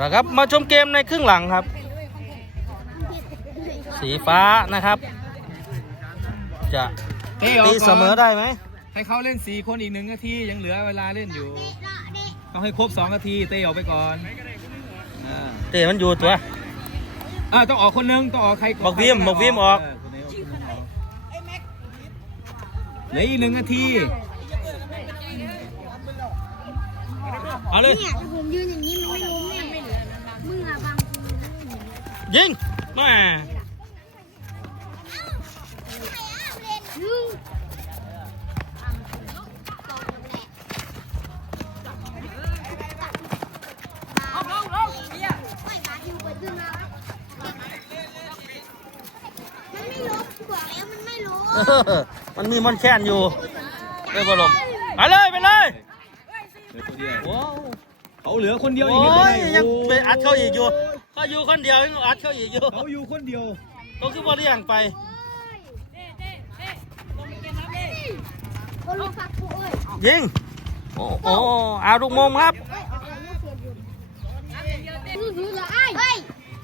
ละครับมาชมเกมในครึ่งหลังครับ สีฟ้านะครับ จะเตะออกตีก่อนเสมอได้ไหมให้เขาเล่นสี่คนอีกหนึ่งนาทียังเหลือเวลาเล่นอยู่ต้องให้ครบสองนาทีเตะออกไปก่อนอ่าเตะมันอยู่ตัวอ่าต้องออกคนหนึงต้องออกใครบอกวิมบอกวิมออกเคนไหนออกคนหนึ่งออกเหลืออีกหนึ่งนาทีเอาเลยเนี่ยถ้าผมยืนอย่างนี้ ยิงแม่มึงเอาลงลงเนี่ยไม่บาดอยู่เปิดขึ้นมามันไม่ล้มกูบอกแล้วมันไม่ล้มเออมันมีมอนแคนอยู่เอ้ยบอลมไปเลยไปเลยเหลือตัวเดียวว้าวเขาเหลือคนเดียวโอ้อีกไม่ยเป็นไรยังโไปอัดเขาอีกอยู่ เขาอยู่คนเดียวยังอัดเขาอีกอยู่เขาอยู่คนเดียวก็คือบอลเลี้ยงไปคนลงฝักกูเอ้ยยิงโอ้โอ้เอาลูกมุมครับเอ้ยออกแล้วเสียบุญมือถือเหรอไอ้เฮ้ย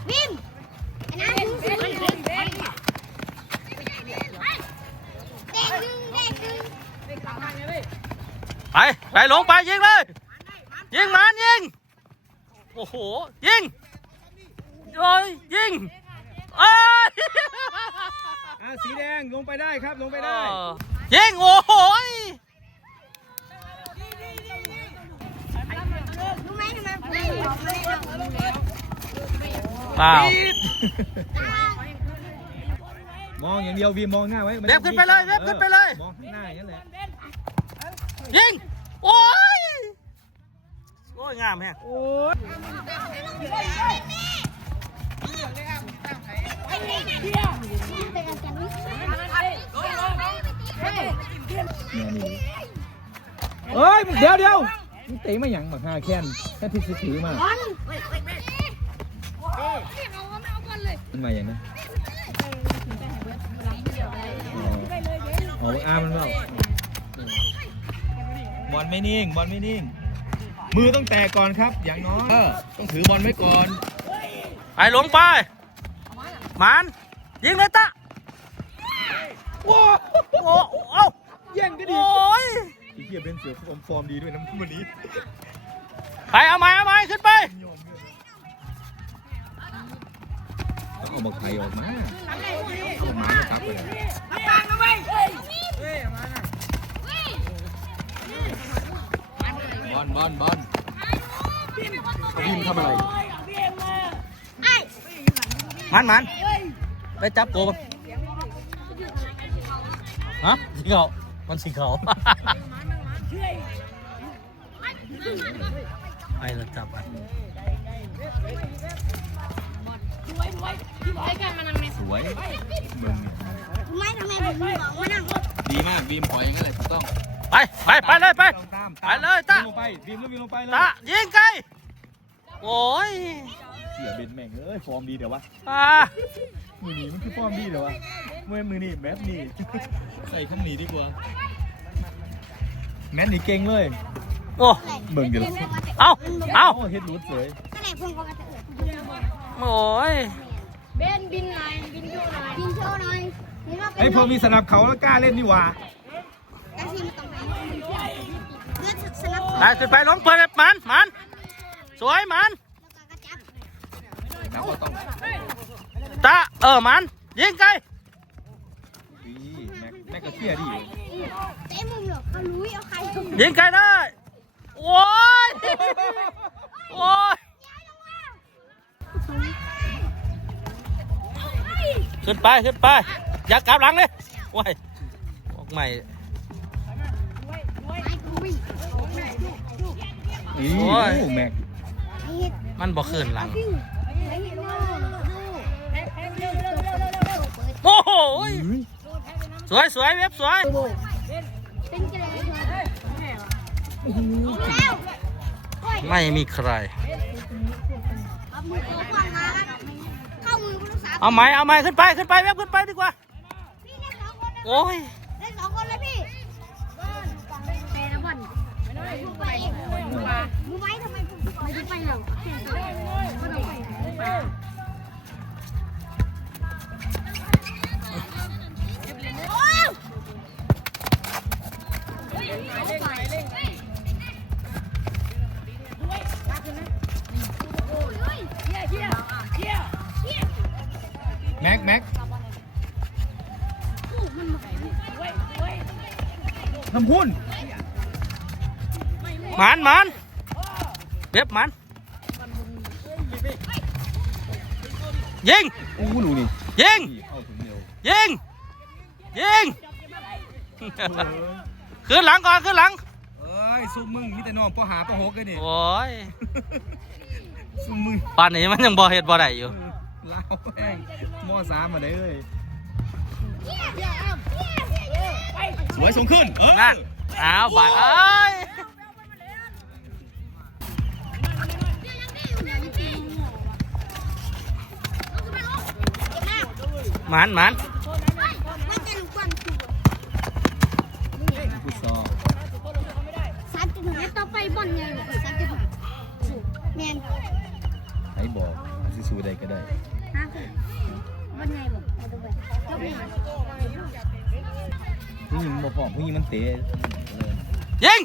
บิมไอ้น้ำมือถือเด็กดึงเด็กดึงไปไปลงไปยิงเลยยิงมันยิงโอ้โหยิง โอ้ยยิงเอ้ยอ่าสีแดงลงไปได้ครับลงไปได้ยิงโอ้โหยรู้ไหมทำไมผมไม่ยอมเลยอะเปล่ามองอย่างเดียววีมองหน้าไว้เว็บขึ้นไปเลยเว็บขึ้นไปเลย มองข้างหน้าอย่างนั้นแหละยิงโอ้ยโอ้ยงามแฮะ โอ้ย เอ้ยเดี๋ยวเดี๋ยวมึงเตะมาหยังบักฮาแค้นแค่พิสถือมามันมาอย่างนั้นอ๋ออ๋ออามันเปล่าบอลไม่นิ่งบอลไม่นิ่ง มือต้องแตะก่อนครับ อย่างน้อยต้องถือบอลไว้ก่อนไปลงไป มันยิงเลยตะว้าโอ้เอ้าแย่งก็ดีโอ้ยอีเกียเป็นเสือฟอร์มฟอร์มดีด้วยนะวันนี้ไปเอาไม้เอาไม้ขึ้นไปต้องเอาบักไผ่ออกมาเอาหมามาทับเลยบอลบอลบอลทีมทำอะไร มันมันไปจับโกมันฮะสีเขามันสีเขาไปแล้วจับอะสวยมึงรู้ไหมทำไมผมบอกว่านั่งดีมากบีมปล่อยอย่างนั้นแหละถูกต้องไปไปไปเลยไปตามไปเลยตะบีมลงไปบีมแล้วบีมลงไปเลยตะยิงไกลโอ้ย เสียเบนแม่งเอ้ยฟอร์มดีเดี๋ยววะอ่ามือหนีมันคือฟอร์มดีเดี๋ยววะเมื่อมือหนีแมสหนีใส่ข้างหนีดีกว่า แมสหนีเก่งเลยโอ้เบิ่งเดี๋ยวเอาเอาโเฮ็ดรูดสวยก็ไหนพุ่งก็กระเถิบโอ้ยเบนบินหน่อยบินโชว์หน่อยบินโชว์หน่อยเห็นว่าเป็นไอ้ยพอมีสนับเขาแล้วกล้าเล่นนี่หว่ากระชิมตรงไหนเพื่อสนับไปขึ้นไปลงเปิดมันมันสวยมัน ออมันยิงไกลดีแม็กแม็กก็เที่ยดีเต้มุมเหรอเขารู้เอาใครลงยิงไกลได้โอ้ยโอ้ยขึ้นไปขึ้นไปอย่ากลับหลังเลยว้ายออกใหม่ไม้กูวิ่งอีโอ้ยโอ้แม็กไอ้เห็ดมันบ่ขึ้นหลัง โอ้โหยอุ้ยสวยสวยเว็บสวยเป็นกระไรแล้วไม่มีใคร เอามือโตก่อนมาเข้ามือผู้รักษาเอาไหมเอาไหมขึ้นไปขึ้นไปเว็บขึ้นไปดีกว่าพี่เล่นสองคนนะโอ้ยเล่นสองคนเลยพี่เตะนะบอลไปมือไว้ทำไมผมไม่ได้ไปหรอ ม็กแม็กทำหุ้นหมันหมันเว็บหมันยิงโอ้โหดูนี่ยิงนี่เข้าถึงเร็วยิงยิงขึ้นหลังก่อนขึ้นหลังเอ้ยซุ่มมึงมีแต่น้องปหาปหกเลยนี่โอ้ยซุ่มมึงป่านนี้มันยังบ่เฮ็ดบ่ได้อยู่ เล่าแม่งมอสามมาได้เลยสวยสูงขึ้น เออนั่นอ้าวบาดเอ้ยหมันหมัน ผู้หญิงบอกบอกผู้หญิงมันเตะเลยยิง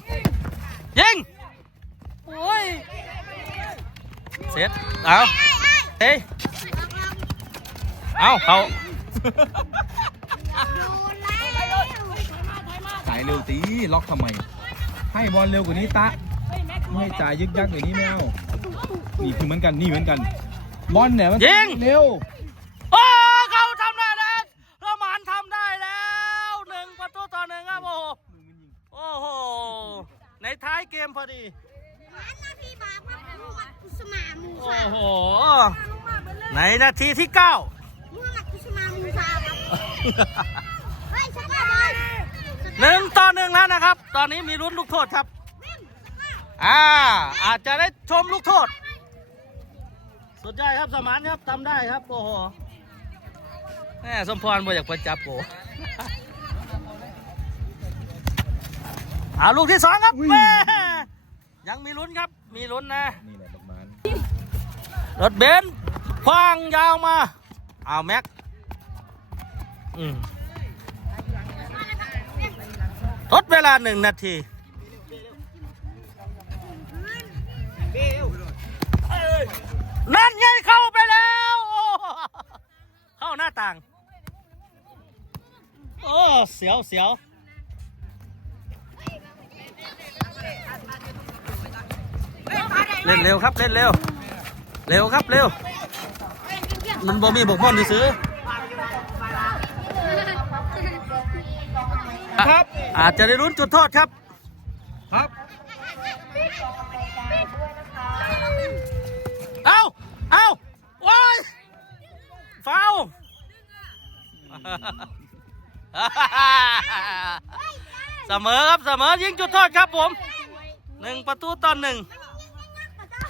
ยิง โอ้ย เสร็จ เอาเฮ้ยเอาเขาสายเร็วตีล็อกทำไม ให้บอลเร็วกว่านี้ตะ ไม่ให้จ่ายยึกยักอย่างนี้ไม่เอานี่คือเหมือนกัน นี่เหมือนกัน บอลเนี่ยมันยิง เร็ว โอ้เขาทำได้แล้วละหมานทำได้แล้วหนึ่งประตูต่อหนึ่งครับโอ้โหโอ้โห ในท้ายเกมพอดีสมามูโอ้ซาโห ในนาทีที่เก้า มูฮักกุสมามูซาครับเฮ้ยสกาบอลหนึ่งต่อหนึ่งแล้วนะครับ ตอนนี้มีลุ้นลูกโทษครับอ่า อาจจะได้ชมลูกโทษ สุดยอดครับสมานครับทำได้ครับ โอ้โหแม่สมพรบ่อยากไปจับโกเอาลูกที่สองครับแม่ ยังมีลุ้นครับ มีลุ้นนะ นี่แหละประมาณรถเบนซ์คว้างยาวมาเอาแม็กอืมทดเวลาหนึ่งนาทีนั่นไงเข้าไปแล้วโอ้เข้าหน้าต่าง โอ้ เสียวเสียว เล่นเร็วครับเล่นเร็ว เร็วครับเร็ว มันบ่มีบกพร่องซื้อๆครับ อาจจะได้ลุ้นจุดโทษครับ ครับ เอาเอาว้ายฟาวเสมอครับเสมอยิงจุดโทษครับผมหนึ่งประตูต่อหนึ่งมัน